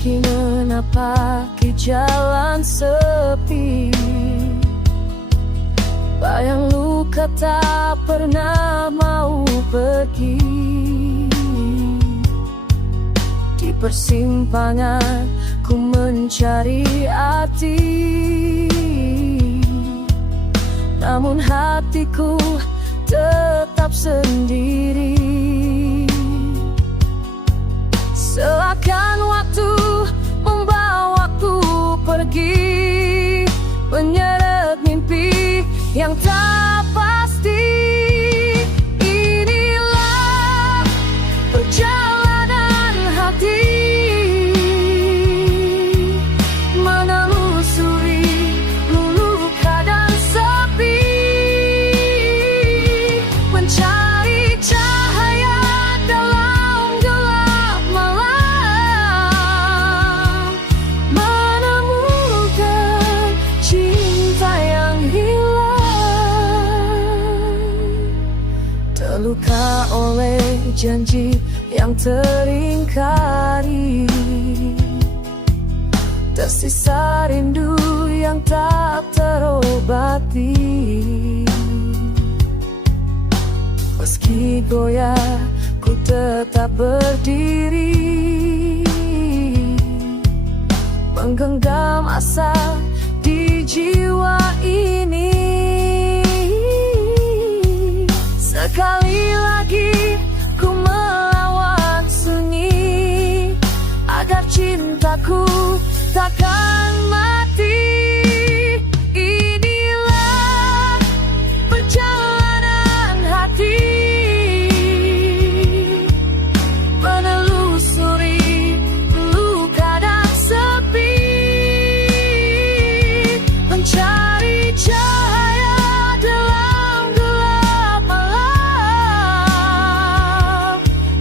kaki menapaki jalan sepi. Bayang luka tak pernah mau pergi. Di persimpangan ku mencari arti, namun hatiku tetap sendiri. Seakan waktu membawaku pergi, menyeret mimpi yang tak pasti. Inilah perjalanan hati, menelusuri luka dan sepi, mencari cahaya dalam gelap malam, menemukan cinta yang hilang. Terluka oleh janji yang teringkari, tersisa rindu yang tak terobati. Meski goyah, ku tetap berdiri, menggenggam asa di jiwa ini. Sekali lagi ku melawan sunyi, agar cintaku takkan mati. Inilah perjalanan hati, menelusuri luka dan sepi, mencari cahaya dalam gelap malam,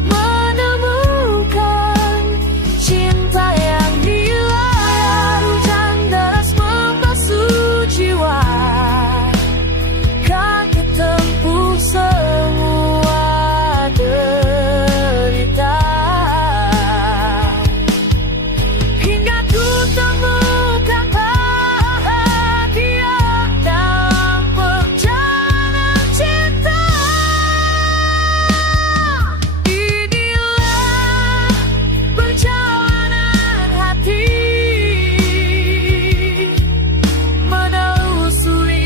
menemukan cinta yang hilang. Hujan deras membasuh jiwa, kaki tempuh semua derita, hingga ku temukan bahagia dalam perjalanan cinta. Inilah perjalanan hati, menelusuri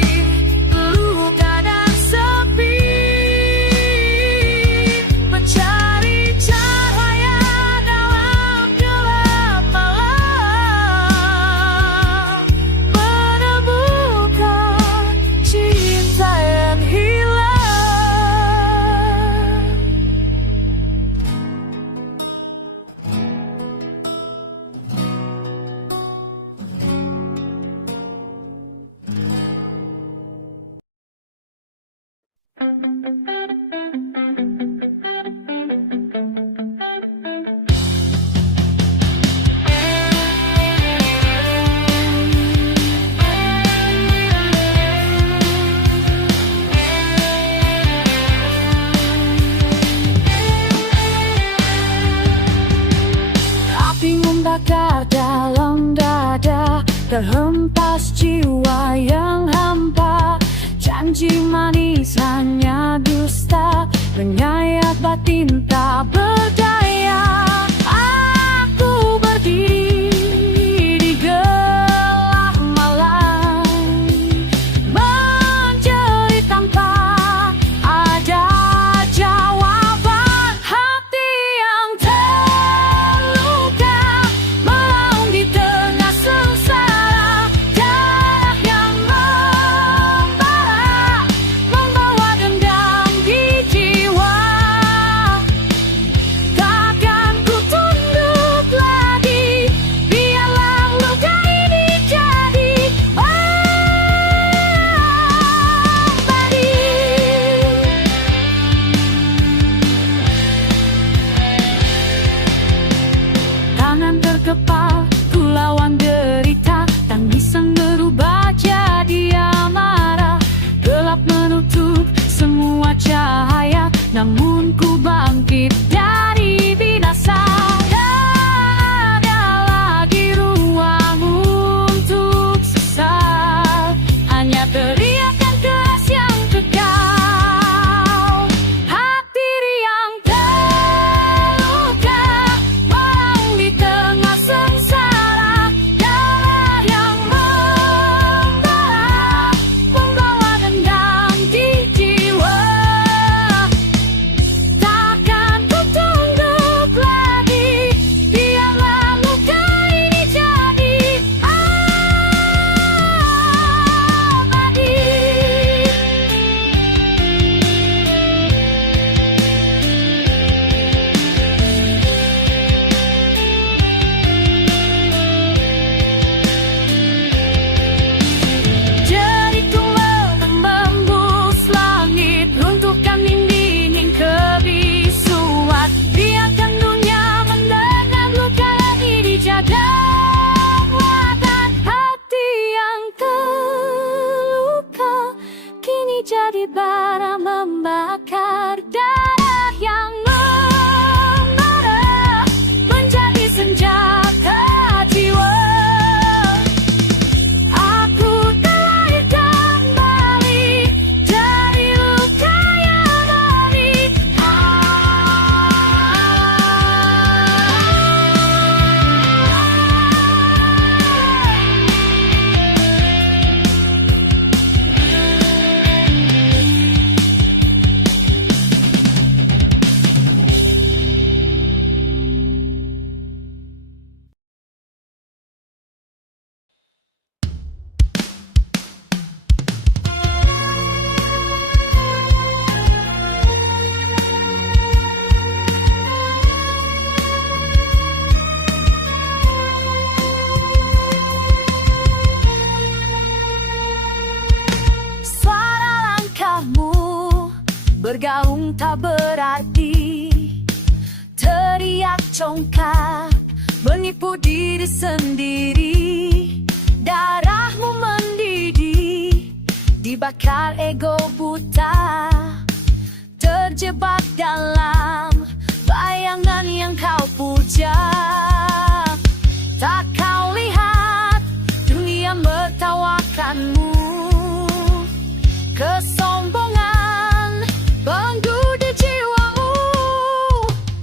luka dan sepi, mencari cahaya dalam gelap malam, menemukan cinta yang hilang. Api membakar dalam dada, terhempas jiwa yang hampa. Janji manis hanya dusta, menyayat batin tak berdaya. Aku berdiri di gelap malam, menjerit tanpa ada jawaban. Hati yang terluka melaung di tengah sengsara, darah yang membara, membawa dendam di jiwa. Takkan ku tunduk lagi, biarlah luka ini jadi abadi. Tangan terkepal, ku lawan derita, tangisan berubah jadi amarah. Gelap menutup semua cahaya, namun ku bangkit dari binasa. Dan adalah bergaung tak berarti. Teriak congkak, menipu diri sendiri. Darahmu mendidih, dibakar ego buta. Terjebak dalam bayangan yang kau puja. Tak kau lihat dunia menertawakanmu. Kesombongan menggudi jiwamu.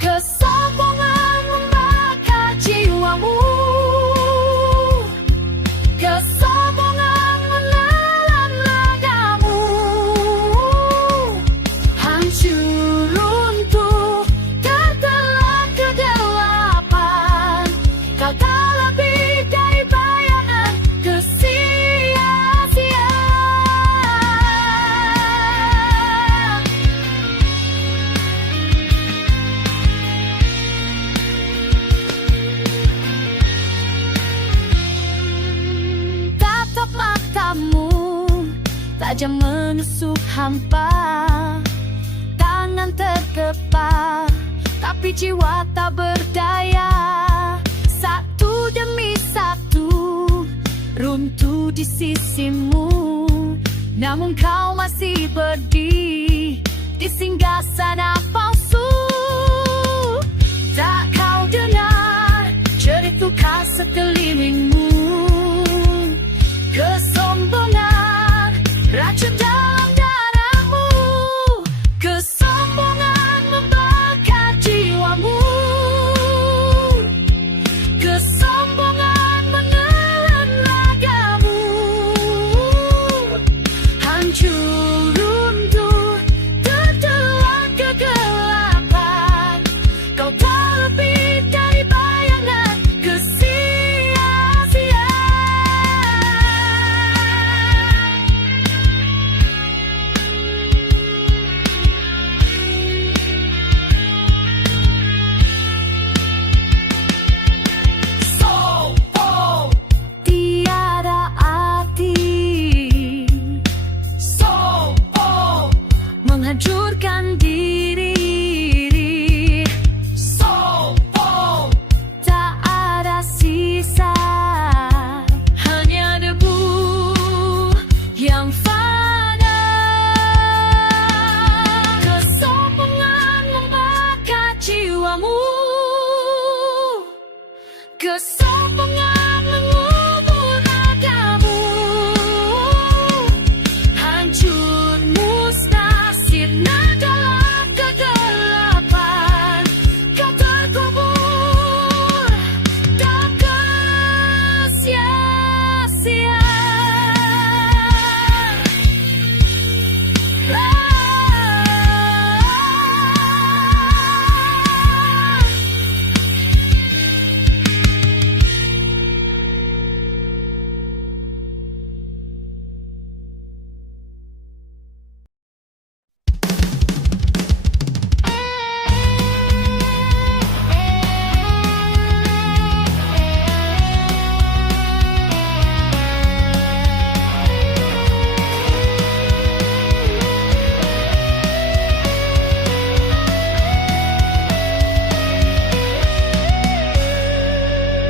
Kesombongan membakar jiwamu. Kesombongan menelan ragamu. Hancur runtuh, tertelan kegelapan. Kau tak lebih dari bayangan kesia-sia. Tatap matamu, tajam menusuk hampa. Tangan terkepal, tapi jiwa tak berdaya. Satu demi satu runtuh di sisimu. Namun kau masih berdiri di singgasana palsu. Tak kau dengar ceritukan sekelilingmu. Kesombongan racun dalam darahmu. Kesombongan membakar jiwamu. Kesombongan menelan ragamu. Hancur runtuh, tertelan kegelapan. Kau tak lebih dari bayangan kesia-sia. Tiada arti menghancurkan diri. Tak ada sisa, hanya debu yang fana. Kesombongan membakar jiwamu. Kesombongan mengubur ragamu. Hancur musnah sirna dalam kegelapan. Kau terkubur dalam kesia-sia.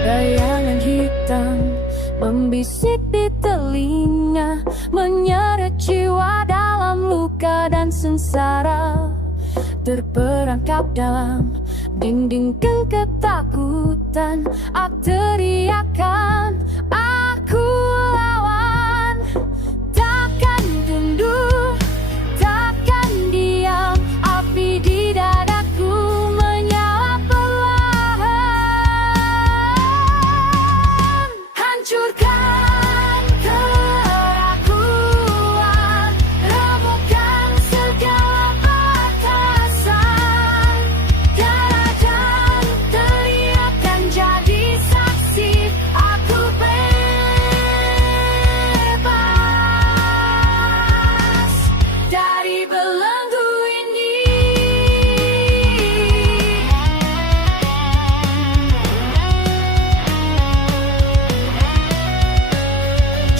Bayangan hitam membisik di telinga, menyeret jiwa dalam luka dan sengsara. Terperangkap dalam dinding ketakutan. Aku teriakan, aku lawan. Takkan tunduk, takkan diam. Api di dadaku menyala perlahan. Hancurkan keraguan, robohkan segala batasan. Darah dan teriakan jadi saksi. Aku bebas dari belenggu ini.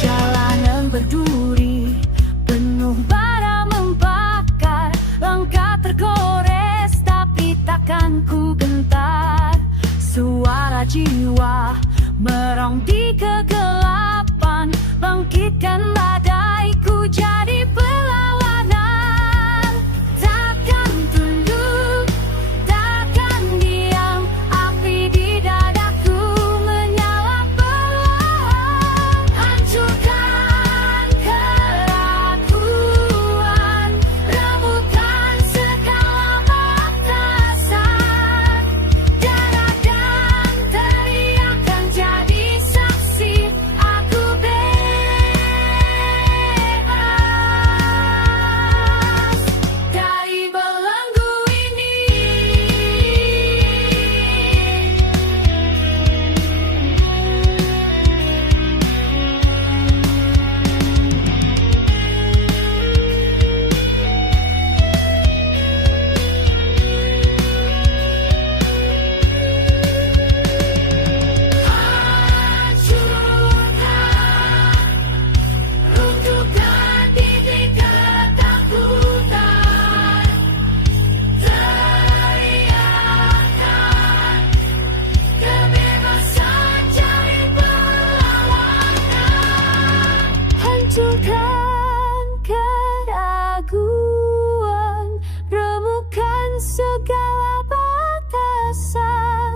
Jalanan berduri, penuh bara membakar. Langkah jiwa, merong di kegelapan, bangkitkan badaiku jadi perlawanan. Takkan tunduk, takkan diam, api di dadaku menyala perlahan. Hancurkan keraguan, rembukan segala batasan. Darah dan teriakan jadi saksi, aku bebas dari belenggu ini. Hancurkan, runtuhkan titik ketakutan, teriakan kebebasan jadi perlawanan. Hancurkan keraguan, remukkan segala batasan.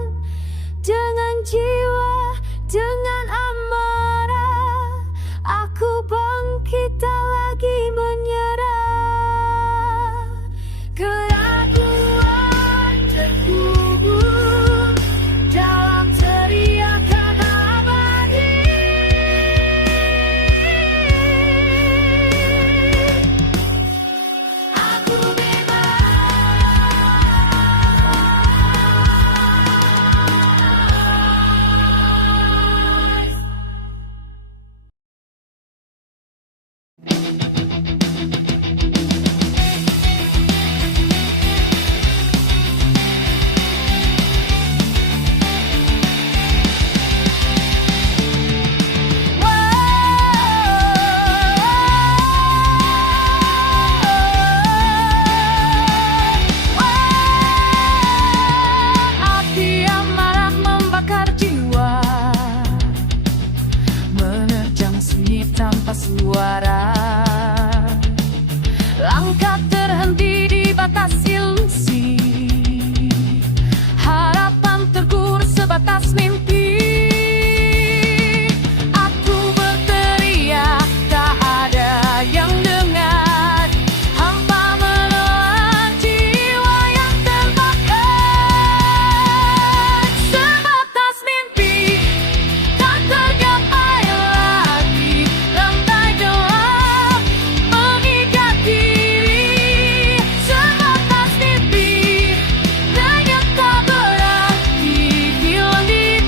Dengan jiwa, dengan amarah, aku bangkit tak lagi menyerah. Keraguan terkubur dalam teriakan abadi. Aku bebas. Api amarah membakar jiwa, menerjang sunyi tanpa suara. Langkah terhenti di batas ilusi, harapan tergur sebatas mimpi. Aku berteriak, tak ada yang dengar, hampa menelan jiwa yang terbakar. Sebatas mimpi tak tergapai lagi, lantai gelap mengikat diri. Sebatas mimpi ternyata berarti hilang di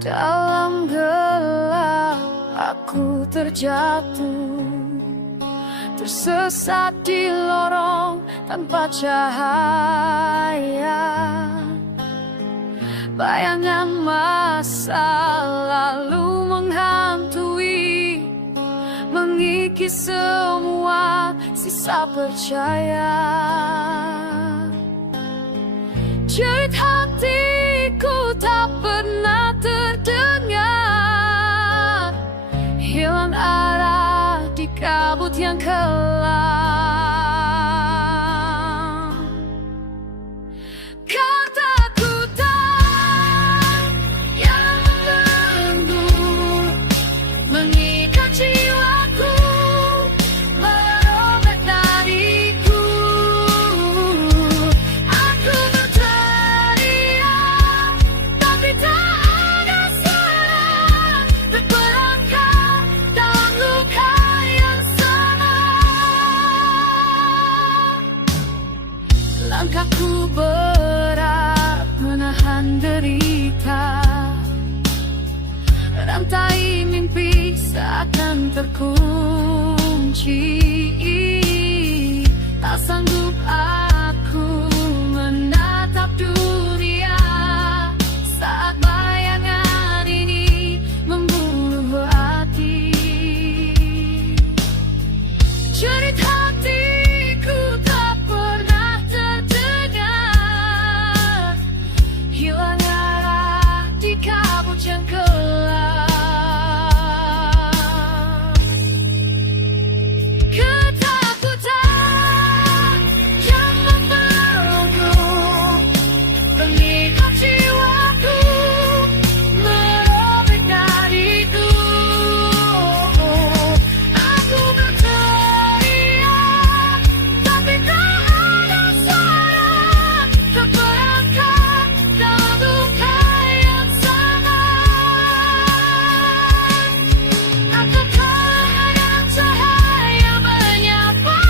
Dalam gelap aku terjatuh, tersesat di lorong tanpa cahaya. Bayangan masa lalu menghantui, mengikis semua sisa percaya. Jerit hatiku tak pernah terdengar, hilang arah di kabut yang kelam. Ketakutan yang membelenggu mengikat jiwaku, merobek dariku. Aku berteriak, tapi tak ada suara, terperangkap dalam luka yang sama. Langkahku berat menahan derita, rantai mimpi seakan terkunci. Tak sanggup aku menatap dunia saat bayangan ini membunuh hati. Jerit hatiku tak pernah terdengar, hilang arah di kabut yang gelap. Ketakutan yang membelenggu mengikat jiwaku, merobek dariku. Aku berteriak, tapi tak ada suara, terperangkap dalam luka yang sama. Akankah ada cahaya menyapa,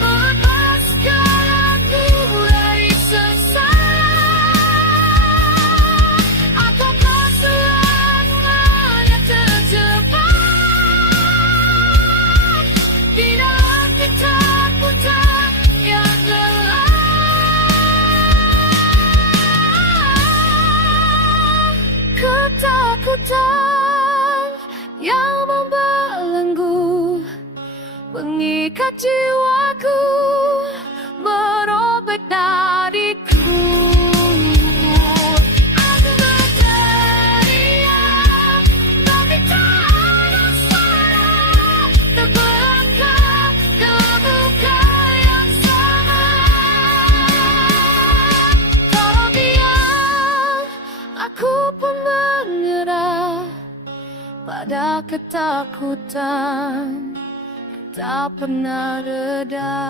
melepaskan aku dari sesat? Ataukah selamanya terjebak di dalam ketakutan yang gelap? Ketakutan yang membelenggu mengikat jiwaku, merobek dariku. Aku berteriak, tapi tak ada suara, terperangkap dalam luka yang sama. Tolong biar aku pun menyerah pada ketakutan tak pernah reda.